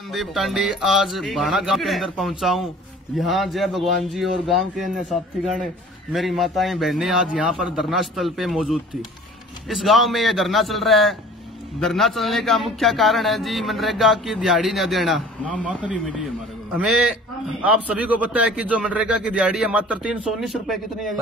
संदीप टांडी आज बाणा गांव के अंदर पहुंचा हूं। यहाँ जय भगवान जी और गांव के अन्य साथीगण, मेरी माताएं बहनें आज यहाँ पर धरना स्थल पे मौजूद थी। इस गांव में ये धरना चल रहा है। धरना चलने का मुख्य कारण है जी मनरेगा की दिहाड़ी न देना। हमें आप सभी को पता है कि जो मनरेगा की दिहाड़ी है मात्र 319 रुपए, कितनी है?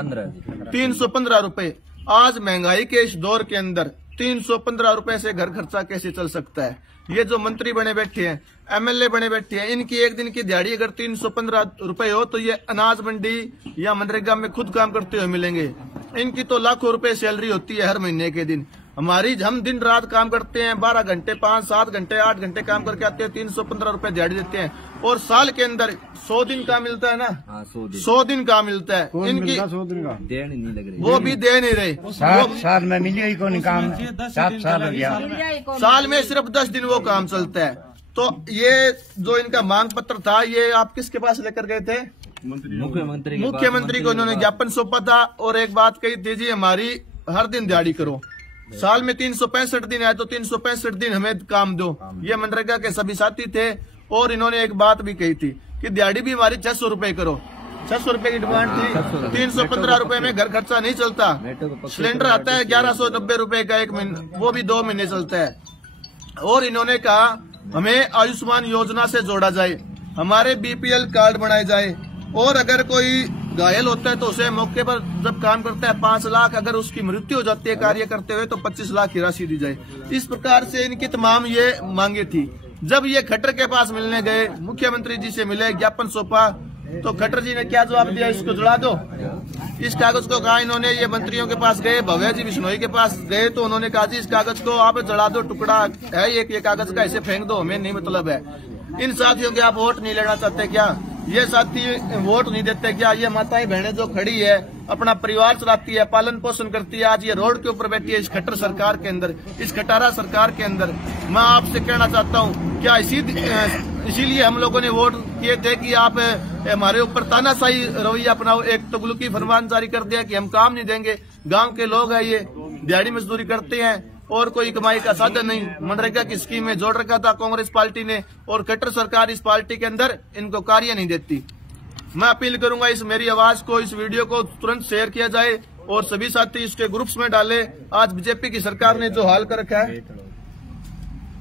315 रुपए। आज महंगाई के इस दौर के अंदर 315 रुपए से घर खर्चा कैसे चल सकता है? ये जो मंत्री बने बैठे हैं, एमएलए बने बैठे हैं, इनकी एक दिन की दिहाड़ी अगर 315 रुपए हो तो ये अनाज मंडी या मनरेगा में खुद काम करते हुए मिलेंगे। इनकी तो लाखों रुपए सैलरी होती है हर महीने के दिन। हम दिन रात काम करते हैं, 12 घंटे 5-7 घंटे 8 घंटे काम करके आते हैं, 315 रुपए दिहाड़ी देते हैं। और साल के अंदर 100 दिन का मिलता है ना, 100 दिन का मिलता है। इनकी 100 दिन का दे नहीं लग रही, वो भी दे नहीं रहे। 7 साल में मिले ही कौन काम, 7 साल हो गया। साल में सिर्फ 10 दिन वो काम चलता है। तो ये जो इनका मांग पत्र था, ये आप किसके पास लेकर गए थे? मुख्यमंत्री को इन्होंने ज्ञापन सौंपा था और एक बात कही थी जी, हमारी हर दिन दिहाड़ी करो। साल में 365 दिन है तो 365 दिन हमें काम दो। ये मनरेगा के सभी साथी थे। और इन्होंने एक बात भी कही थी कि दिहाड़ी भी हमारी 600 रुपए करो। 600 रुपए की डिमांड थी। 315 रुपए में घर खर्चा नहीं चलता। सिलेंडर आता है 1190 रुपए का एक महीने, वो भी 2 महीने चलता है। और इन्होंने कहा हमें आयुष्मान योजना से जोड़ा जाए, हमारे बीपीएल कार्ड बनाए जाए, और अगर कोई घायल होता है तो उसे मौके पर जब काम करता है 5 लाख, अगर उसकी मृत्यु हो जाती है कार्य करते हुए तो 25 लाख की राशि दी जाए। इस प्रकार से इनकी तमाम ये मांगे थी। जब ये खट्टर के पास मिलने गए, मुख्यमंत्री जी से मिले, ज्ञापन सौंपा, तो खट्टर जी ने क्या जवाब दिया? इसको जला दो। इस कागज को कहा इन्होंने, ये मंत्रियों के पास गए, भव्या जी बिश्नोई के पास गए तो उन्होंने कहा जी इस कागज को आप जला दो, टुकड़ा है ये कागज का, इसे फेंक दो, हमें नहीं मतलब है। इन साथियों के आप वोट नहीं लेना चाहते क्या? ये साथी वोट नहीं देते क्या? ये माताएं बहनें जो खड़ी है, अपना परिवार चलाती है, पालन पोषण करती है, आज ये रोड के ऊपर बैठी है इस खट्टर सरकार के अंदर, इस खटारा सरकार के अंदर। मैं आपसे कहना चाहता हूँ, क्या इसीलिए हम लोगों ने वोट किए थे कि आप हमारे ऊपर तानाशाही रवैया अपनाओ? एक तगलुकी फरमान जारी कर दिया कि हम काम नहीं देंगे। गांव के लोग हैं, ये दिहाड़ी मजदूरी करते हैं और कोई कमाई का साधन नहीं। मनरेगा की स्कीम में जोड़ रखा था कांग्रेस पार्टी ने, और खट्टर सरकार इस पार्टी के अंदर इनको कार्य नहीं देती। मैं अपील करूंगा इस मेरी आवाज को, इस वीडियो को तुरंत शेयर किया जाए और सभी साथी इसके ग्रुप्स में डाले। आज बीजेपी की सरकार ने जो हाल कर रखा है,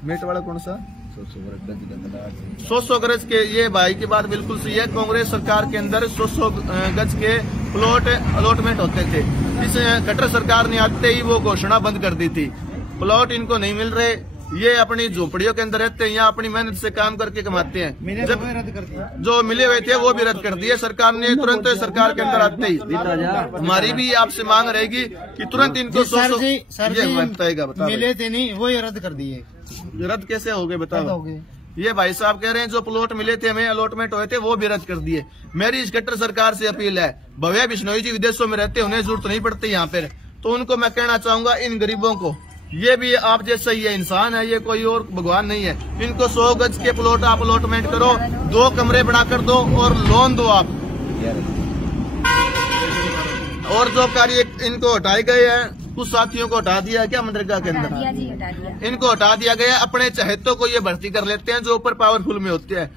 मेट वाला कौन सा 100 गज के, ये भाई की बात बिल्कुल सही है। कांग्रेस सरकार के अंदर 100 गज के प्लॉट अलॉटमेंट होते थे। इस खट्टर सरकार ने आते ही वो घोषणा बंद कर दी थी। प्लॉट इनको नहीं मिल रहे, ये अपनी झोपड़ियों के अंदर रहते हैं, यहाँ अपनी मेहनत से काम करके कमाते हैं। जब रद्द कर दिया, जो मिले हुए थे वो भी रद्द कर दिए सरकार ने तुरंत। सरकार के अंदर आते ही हमारी भी आपसे मांग रहेगी कि तुरंत इनको बताएगा, मिले थे नहीं, वो ये रद्द कर दिए। रद्द कैसे हो गए बताओ? ये भाई साहब कह रहे हैं जो प्लॉट मिले थे, हमें अलॉटमेंट हुए थे, वो भी रद्द कर दिए। मेरी इस खट्टर सरकार से अपील है, भव्या बिश्नोई जी विदेशों में रहते, उन्हें जरूरत नहीं पड़ती यहाँ पर, तो उनको मैं कहना चाहूंगा इन गरीबों को, ये भी आप जैसा ही है, इंसान है, ये कोई और भगवान नहीं है। इनको 100 गज के प्लॉट आप अलॉटमेंट करो, 2 कमरे बनाकर दो और लोन दो आप। और जो कार्य इनको हटाए गए हैं, कुछ साथियों को हटा दिया है क्या मनरेगा के अंदर? इनको हटा दिया गया। अपने चहेतों को ये भर्ती कर लेते हैं जो ऊपर पावरफुल में होते हैं,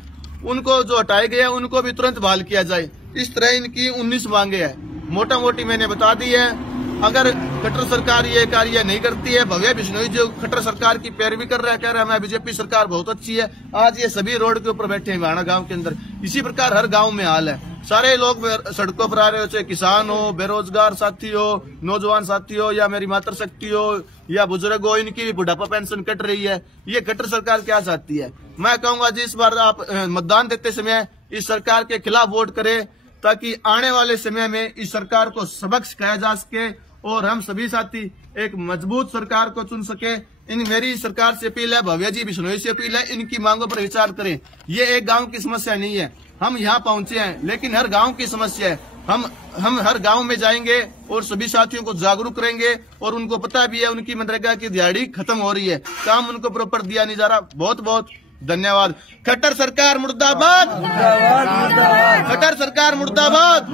उनको जो हटाए गए हैं उनको भी तुरंत बहाल किया जाए। इस तरह इनकी 19 मांगे हैं, मोटा मोटी मैंने बता दी है। अगर खट्टर सरकार ये कार्य नहीं करती है, भव्या बिश्नोई जो खट्टर सरकार की पैरवी कर रहा है, कह रहा है मैं बीजेपी सरकार बहुत अच्छी है, आज ये सभी रोड के ऊपर बैठे हैं बाणा गांव के अंदर। इसी प्रकार हर गांव में हाल है, सारे लोग सड़कों पर आ रहे हो, चाहे किसान हो, बेरोजगार साथी हो, नौजवान साथी हो, या मेरी मातृशक्ति हो या बुजुर्ग हो, इनकी भी बुढ़ापा पेंशन कट रही है। ये खट्टर सरकार क्या चाहती है? मैं कहूंगा जी इस बार आप मतदान देते समय इस सरकार के खिलाफ वोट करें, ताकि आने वाले समय में इस सरकार को सबक सिखाया जा सके और हम सभी साथी एक मजबूत सरकार को चुन सके। मेरी सरकार से अपील है, भव्या जी बिश्नोई से अपील है, इनकी मांगों पर विचार करें। ये एक गांव की समस्या नहीं है, हम यहाँ पहुंचे हैं, लेकिन हर गांव की समस्या है। हम हर गांव में जाएंगे और सभी साथियों को जागरूक करेंगे, और उनको पता भी है उनकी मनरेगा की दिहाड़ी खत्म हो रही है, काम उनको प्रॉपर दिया नहीं जा रहा। बहुत बहुत धन्यवाद। खट्टर सरकार मुर्दाबाद, खट्टर सरकार मुर्दाबाद,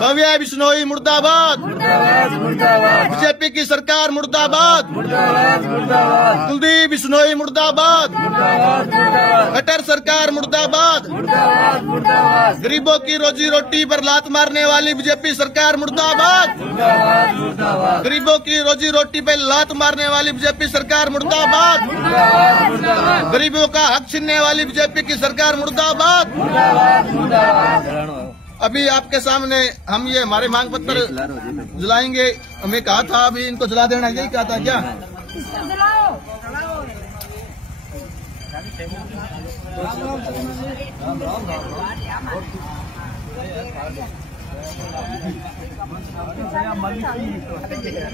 भव्या बिश्नोई मुर्दाबाद, बीजेपी की सरकार मुर्दाबाद, कुलदीप बिश्नोई मुर्दाबाद। गरीबों की रोजी रोटी पर लात मारने वाली बीजेपी सरकार मुर्दाबाद। गरीबों की रोजी रोटी पर लात मारने वाली बीजेपी सरकार मुर्दाबाद। गरीबों का हक छीनने वाली बीजेपी की सरकार मुर्दाबाद। अभी आपके सामने हम ये हमारे मांग पत्र जलाएंगे। हमें कहा था अभी इनको जला देना, यही कहा था क्या?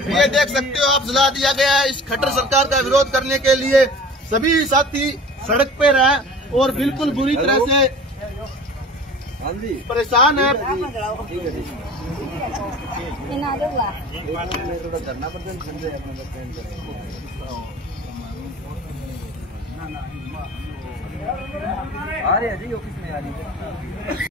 ये देख सकते हो आप, जला दिया गया है। इस खट्टर सरकार का विरोध करने के लिए सभी साथी सड़क पे रहे और बिल्कुल बुरी तरह से परेशान है। आ रही है जी ऑफिस में आ रही है।